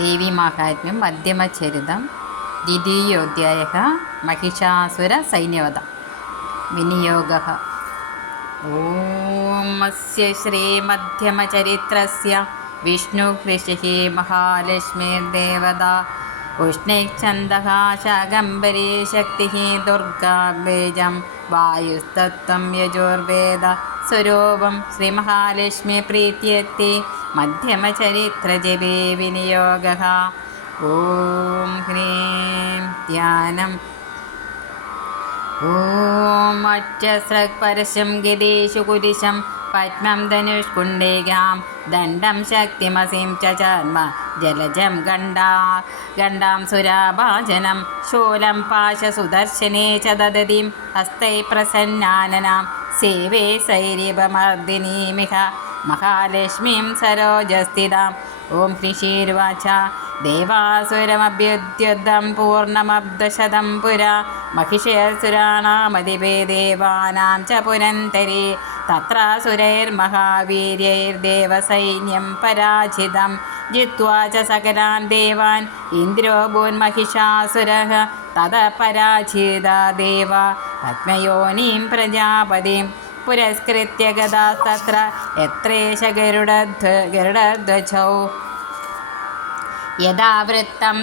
ദേവീമാഹാത്മ്യം മധ്യമചരിതം ദ്വിതീയോऽധ്യായः महिषासुरसैन्यवधः विनियोगः। ॐ अस्य श्रीमध्यमचरित्रस्य विष्णुऋषिः महालक्ष्मीर्देवता उष्णैच्छन्दः शाकम्भरी शक्तिः दुर्गा बीजं वायुस्तत्त्वं यजुर्वेद स्वरूपं श्रीमहालक्ष्मी प्रीत्यर्थे मध्यमचरित्रजपे विनियोगः। ॐ ह्रीं ध्यानम्। ॐ अच्चस्रक्परशं गिरीषु कुलिशं पद्मं धनुष्कुण्डेगां दण्डं शक्तिमसिं च चर्म जलजं गण्डां सुराभाजनं शूलं पाशसुदर्शने च ददतीं हस्तैः प्रसन्नाननां सेवे सैरिवमर्दिनीमिह महालक्ष्मीं सरोजस्थिताम्। ॐ ऋषिर्वाच देवासुरमभ्युद्युद्धं पूर्णमब्धशतं पुरा महिषासुराणामधिपे देवानां च पुरन्तरे तत्रासुरैर्महावीर्यैर्देवसैन्यं पराजितं जित्वा च सकलान् देवान् इन्द्रो भून्महिषासुरः ततः पराजिता देवा पद्मयोनिं प्रजापतिं पुरस्कृत्य गदास्तत्र यत्रेष गरुडध्वजौ यदा वृत्तं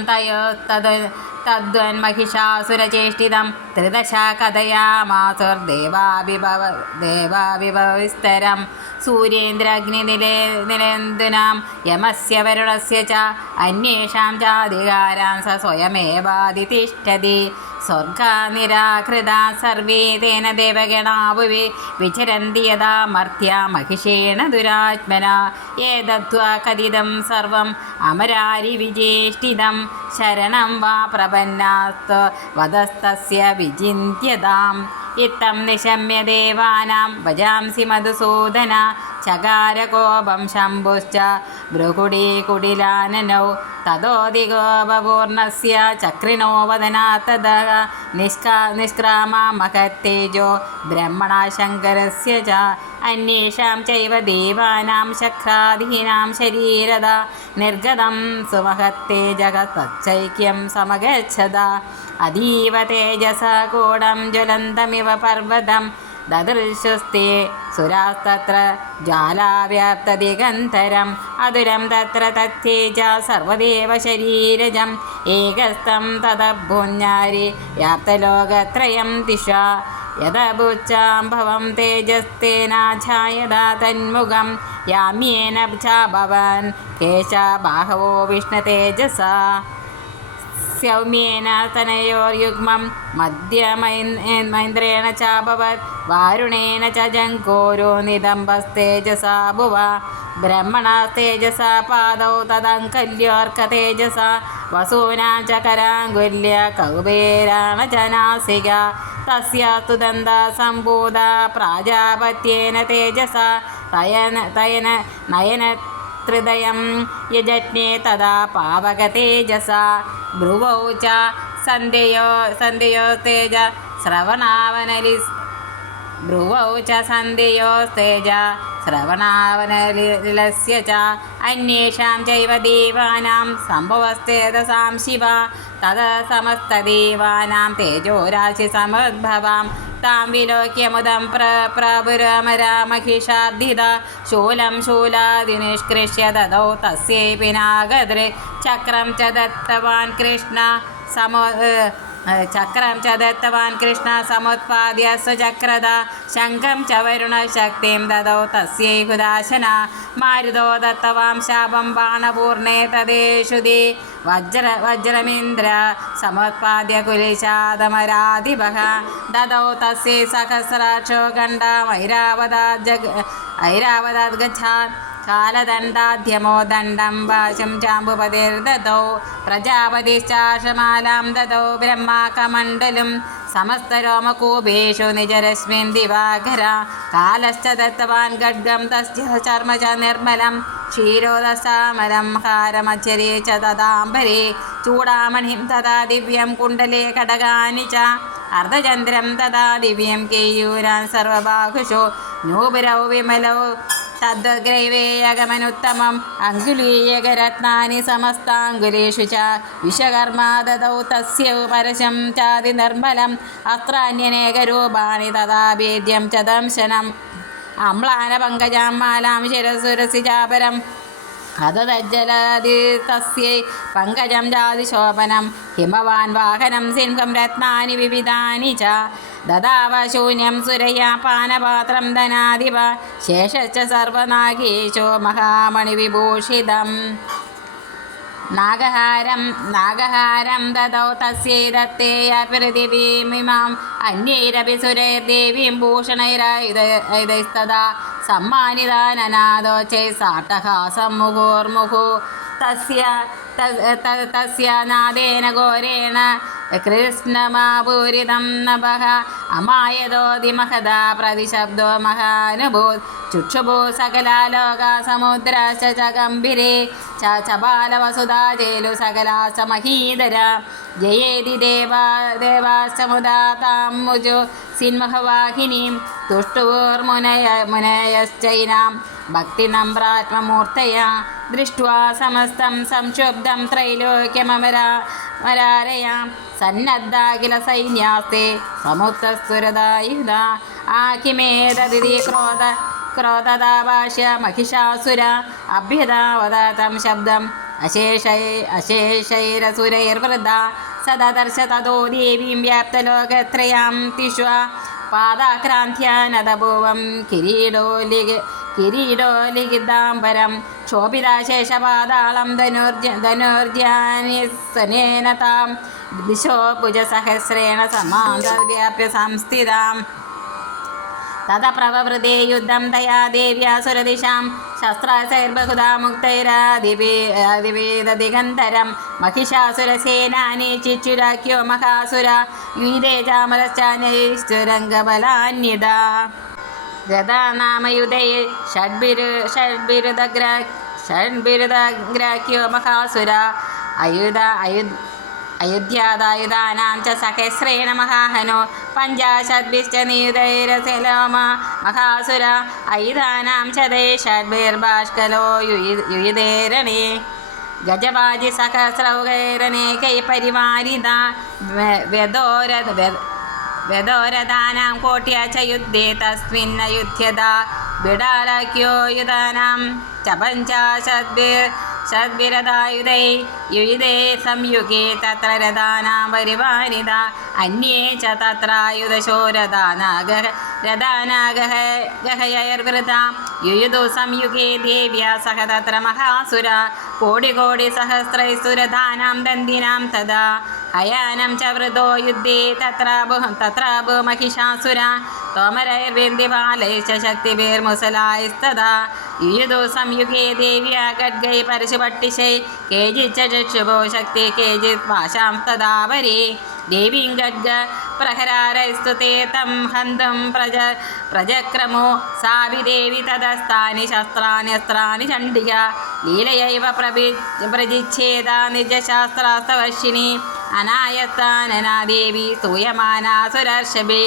तद्वन्महिषासुरचेष्टितं त्रिदशा कथयामासुर्देवाभिभविस्तरं सूर्येन्द्राग्निनिलेन्दूनां यमस्य वरुणस्य च अन्येषां चाधिकारां स स्वयमेवाधितिष्ठति। स्वर्गा निराकृता सर्वे तेन देवगणा भुवि विचरन्ति यदा मर्त्या महिषेण दुरात्मना एतद्वा कथितं सर्वम् अमरारिविजेष्टितं शरणं वा प्रपन्नास्त वदस्तस्य विचिन्त्यताम्। इत्थं निशम्य देवानां भजांसि मधुसूदन चकारकोपं शम्भुश्च भ्रुकुटीकुटिलाननौ ततोऽधिकोपपूर्णस्य चक्रिणो वदनात् ततः निष्क्रामा महत्तेजो ब्रह्मणा शङ्करस्य च अन्येषां चैव देवानां शक्रादीनां शरीरदा निर्गतं सुमहत्तेजः तच्चैक्यं समगच्छद। अतीव तेजसा कोडं ज्वलन्तमिव पर्वतं ददृशुस्ते सुरास्तत्र ज्वालाव्याप्तदिगन्तरम् अधुरं तत्र तत्तेज सर्वदेव शरीरजम् एकस्तं तदभुञ्जारि व्याप्तलोकत्रयं दिशा यदभुच्चाम्भवं तेजस्तेनाच्छायदा तन्मुखं याम्येन च भवन् केशबाहवो विष्णुतेजसा सौम्येन तनयोर्युग्मं मध्यमैन्द्रेण चाभवत् वारुणेन च जङ्घोरो निदम्बस्तेजसा भुव ब्रह्मणास्तेजसा पादौ तदङ्कल्योऽर्कतेजसा वसूनां च कराङ्गुल्य कौबेराण च नासिका तस्यास्तु दन्ता सम्भूता प्राजापत्येन तेजसा नयनत्रिदयं यजज्ञे तदा पावकतेजसा भ्रुवौ च सन्ध्ययोस्तेज श्रवणावनलिलस्य च अन्येषां चैव देवानां सम्भवस्तेजसां शिवा तदा समस्तदेवानां तेजोराशिसमुद्भवां तां विलोक्य मुदं प्रभुरमरा महिषार्धिता शूलं शूलादिनिष्कृष्य ददौ तस्यै नागदृक् चक्रं च दत्तवान् कृष्ण समुत्पाद्य स्वचक्रदा शङ्खं च वरुणशक्तिं ददौ तस्यै हुदाशना मारुतो दत्तवां शापं बाणपूर्णे तदेषुदे वज्रमिन्द्र समुत्पाद्य कुलिशादमराधिपः ददौ तस्यै सहस्राक्षो गण्डमैरावताद् गच्छात् कालदण्डाध्यमो दण्डं वाशं चाम्बुपतिर्ददौ प्रजापतिश्चाशमालां ददौ ब्रह्माकमण्डलं समस्तरोमकूपेषु निजरश्मिन् दिवाकरा कालश्च दत्तवान् खड्गं तस्य चर्म च निर्मलं क्षीरोदशामलं हारमच्छरे च तदाम्बरे चूडामणिं तदा दिव्यं कुण्डले खड्गानि च अर्धचन्द्रं तदा दिव्यं केयूरान् सर्वबाहुषु नूपुरौ विमलौ തദ്ഗ്രൈവേയകമനുത്തമം അങ്കുലീയകരത്നാനി സമസ്താങ്കുലേഷു ച വിശ്വകർമാ ദദൗ തസ്യ പരശം ചാതി നിർമ്മലം അസ്ത്രാന്യനേകരൂപാണി തഥാ ഭേദ്യം ച ദംശനം അമ്ലാന പങ്കജാം മാലാം ശിരസുരസി ചാപരം അതജ്ജലതി തസ്യൈ പങ്കജം ജാതിശോഭനം ഹിമവാൻ വാഹനം സിംഹം രത്നാനി വിവിധാനി ച ദദാവ ശൂന്യം സുരയാ പാനപാത്രം ധനാധിപ ശേഷശ്ച സർവനാഗേശോ മഹാമണിവിഭൂഷിതം നാഗഹാരം ദദൗ തസ്യൈ ദത്തേയ പൃഥിവീമിമാം അന്യൈരപി സുരൈർദേവീം ഭൂഷണൈരായുധൈസ്തദാ സമ്മാനിതാനനാദോച്ചൈ സാട്ടഹാസം മുഹുർമുഹു തസ്യ നാദേന ഘോരേണ കൃഷ്ണമാപൂരിതം നഭഃ അമായതോതി മഹദാ പ്രതിശബ്ദോ മഹാനുഭൂത് ചുക്ഷുഭൂ സകലാലോക സമുദ്രശ്ച ഗംഭീരേ ചബാലവസുധാ ജേലു സകലാശ്ച മഹീധര ജയേതി ദേവാശ്ച മുദാ താം മുജു സിൻമഹവാഹിനീം തുഷ്ടൂർമുനയശ്ചൈനാം ഭക്തിനമ്രാത്മമൂർത്തയാ ദൃഷ്ട്വാ സമസ്തം സംക്ഷുബ്ധം ത്രൈലോക്യമരാരയാം സന്നദ്ധാഖില സൈന്യാസ്തേ സമുക്തസ്തുരദായുധ ആകിമേതദിതി ക്രോധതാഭാഷ്യ മഹിഷാസുര അഭ്യതാവതം ശബ്ദം അശേഷൈരസുരൈർവൃദ്ധ സദദർശ തതോ ദേവീം വ്യാപ്തലോകത്രയാം തിഷ്വ പാദാക്രാന്ത്യാനതഭുവം കിരീടോലിഖിതാംബരം ക്ഷോഭിതാശേഷപാതാളം ധനുർജ്യാനി സ്വനേന താം ദിശോ ഭുജസഹസ്രേണ സമാന്തർവ്യാപ്യ സംസ്ഥിതാം തത പ്രവവൃതേ യുദ്ധം തയാ ദേവ്യാ സുരദിശാം ശസ്ത്രൈർബഹുധാ മുക്തൈരാദിവേദദിഗന്ധരം മഹിഷാസുരസേനാനി ചിച്ചുരാഖ്യോ മഹാസുര യുധേജാമരശ്ചാനൈശ്ചുരംഗബലാന്യത ഗതാനാമയുധേ ഷഡ്ബിരുദഗ്രാഖ്യോ മഹാസുര അയുധ്യാദായുധാനാം ച സഹസ്രേണ മഹാഹനോ പഞ്ചാശദ്ഭിശ്ച നിയുധൈരസലോമ മഹാസുര ആയുധാനാം ച ഷഡ്ഭിർഭാഷ്കലോ യുയുധേരണേ ഗജബാജി സഹസ്രൗകൈരനേകൈ പരിവാരിത വ്യദോരഥാനാം കോട്യ ച യുദ്ധേ തസ്മിന്നയുധ്യത ബിഡാലക്യോ യുധാനാം ച ഷദ്ഭിരഥായുധൈ യുയുധേ സംയുഗേ തത്ര രഥാനാം പരിവാരിത അന്യേ ച തത്രായുധശോ രഥാനാഗഹയൈർവൃത യുയുധു സംയുഗേ ദേവ്യാ സഹ തത്ര മഹാസുര കോടി സഹസ്രൈസുരധാനാം ദന്തിനാം തഥാ ഹയാനം ച വൃതോ യുദ്ധേ തത്രാഭു മഹിഷാസുര തോമരൈർവിന്ദിപാലൈശ്ച ശക്തിഭിർമുസലായസ്തദാ യുയുധു സംയുഗേ ദേവ്യാ ഖഡ്ഗൈ പരശുപട്ടിശൈ കേചിച്ച ചക്ഷുഭോ ശക്തി കേചിത് പാശാം തദാ വരേ ദേവീം ഖഡ്ഗ പ്രഹരാരൈസ്തുതേ തം ഹന്തും പ്രജക്രമോ സാവി ദേവി തദസ്ഥാനി ശസ്ത്രാണ്യസ്ത്രാണി ചണ്ഡിക ലീലയൈവ പ്രജിച്ഛേദാ നിജശാസ്ത്രാസ്തവർഷിണി അനായസ്ഥാനനാ ദേവി സ്തൂയമാനാ സുരർഷഭേ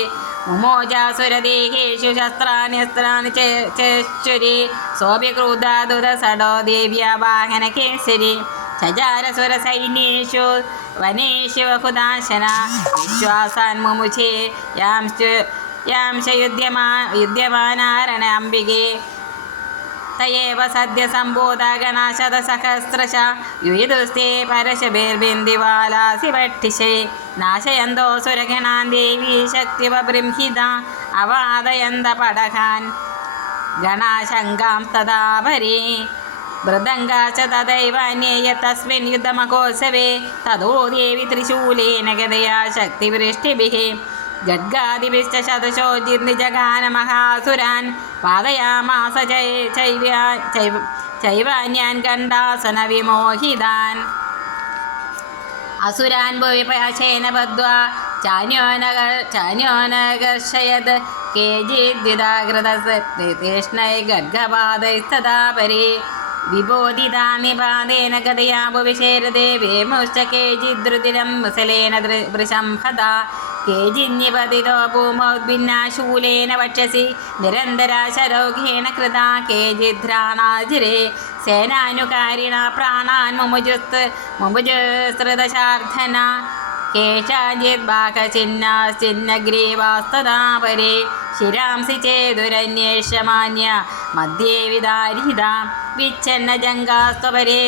മുമോജാസുരദേഹേഷു ശസ്ത്രാണ്യസ്ത്രാണി ചേശ്വരി സോഭിക്രൂധാദുരസടോ ദേവ്യാ വാഹനകേസരി ചജാരസുരസൈന്യേഷു വനേഷു ബഹുദാശന വിശ്വാസാൻ മുമുചേ യാംശ യുദ്ധ്യമാനാരണ അംബികേ തയേവ സദ്യ സംബോധ ഗണാശതസഹസ്രശ യുയുധുസ്തേ പരശഭിർബിന്ദിവാലാസി ഭട്ടിശേ നാശയന്തോ സുരഗണാൻ ദേവീ ശക്തിവബൃംഹിത അവാദയന്ത പടകാൻ ഗണാശങ്കാം തദാഭരേ മൃദംഗാച തദൈവ അന്യേയ തസ്മിൻ യുദ്ധമഹോത്സവേ തതോ ദേവി ത്രിശൂലേന ഗദയാ ശക്തിവൃഷ്ടിഭിः ഗഡ്ഗാദിഭിശ്ച ശതശോജിർനിജഗാന മഹാസുരാൻ പാതയാമാസ ചൈവാന്യാൻ ഗണ്ഡാസന വിമോഹിതാൻ അസുരാൻ ഭുവി പാശേന ബദ്ധ്വാ ചാന്യോനകർഷയത് കേചിദ്വിതാകൃതീഷ്ണൈ ഗഡ്ഗപാദൈസ്തദാ പരേ വിബോധിതാ നിപാതേന ഗതയാ ഭുവിശേരദേ വേമുശ്ച കേചിദ്രുതിരം മുസലേന വൃശംഹത കേജിന്യപതിതോ ഭൂമോദ്ഭിന്നാശൂലേന വക്ഷസി നിരന്തരാശരോഘേണ കൃതാ കേജിദ്രാണാജിരേ സേനാനുകാരിണ പ്രാണാൻ മുമുജുസ്തൃതശാർദ്ധന കേശാചിത് ബാഹചിഹ്നഗ്രീവാസ്തദാപരേ ശിരാംസി ചേതുരന്വേഷമാന്യ മധ്യേ വിദാരിത വിച്ഛന്ന ജംഗാസ്ത്വപരേ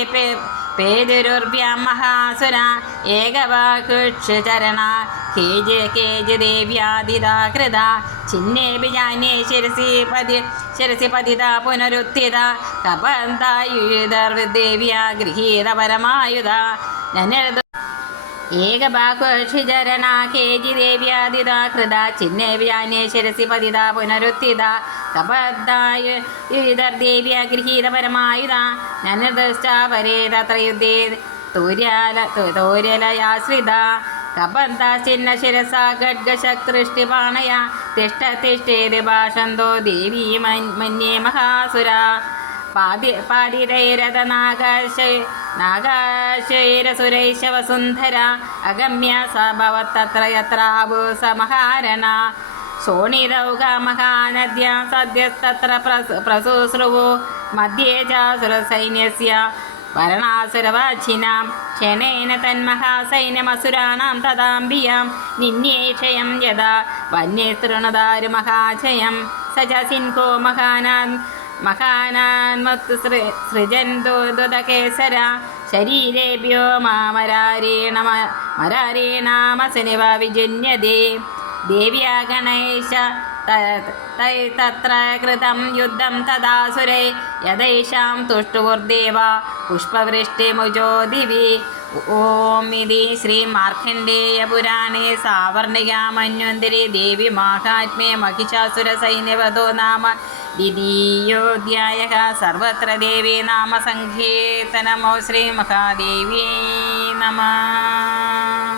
പേതുരുർഭ്യാം മഹാസുര ഏകവാകുക്ഷുചരണ കേജിദേവ്യാദിതാ കൃത ചിഹ്നേപി ജാന്യേ ശിരസി പതിത പുനരുത്ഥിത കപന്തായുധർദേവ്യാ ഗൃഹീത പരമായുധ ഏകബാഹുഷിചരണ കേജിദേവ്യാദിതാ കൃത ചിഹ്നേപി ജാന്യേ ശിരസി പതിത പുനരുത്ഥിത കപന്തായുധർദേവ്യാ ഗൃഹീത പരമായുധ നനൃതശ്ചാപരേ തത്ര യുദ്ധേ തോര്യലയാശ്രിത കബന്ധാശ്ചിന്ന ശിരസാ ഖഡ്ഗശക്തൃഷ്ടിപാണയ തിഷ്ടേതി ഭാഷന്തോ ദേവീ മന്യേ മഹാസുര നാഗാശൈരസുരൈശവസുന്ധര അഗമ്യ സ ഭവത്തത്ര യത്രാഭൂ സമഹാരണ ശോണിരൗക മഹാനദ്യ സദ്യസ്തത്ര പ്രസുശ്രുവോ മധ്യേ ചാസുരസൈന്യസ്യ വരണാസുരവാച്ഛിനാം ക്ഷണേന തന്മഹാസൈന്യമസുരാണാം തദാംബിയാം നിന്യേക്ഷയം യഥാ വന്യേ തൃണദാരുമഹാജയം സ ച സിൻഹോ മഹാനാന്മത്തു സൃജന്തോദകേസര ശരീരേഭ്യോ മരാരീണാമസനിവ വിജന്യതേ ദേവ്യാ ഗണേശ തത്ര കൃതം യുദ്ധം തദാസുരൈ യഥൈഷാം തുഷ്ടുവുർദേവ പുഷ്പവൃഷ്ടിമുജോ ദിവി. ഓം ഇതി ശ്രീ മാർക്കണ്ഡേയ പുരാണേ സാവർണികാമന്വന്തരി ദേവി മാഹാത്മ്യേ മഹിഷാസുര സൈന്യവധോ നാമ ദ്വിതീയോധ്യായഃ. സർവത്ര ദേവീ നാമ സങ്കീർത്തനമോ ശ്രീ മഹാദേവ്യൈ നമഃ.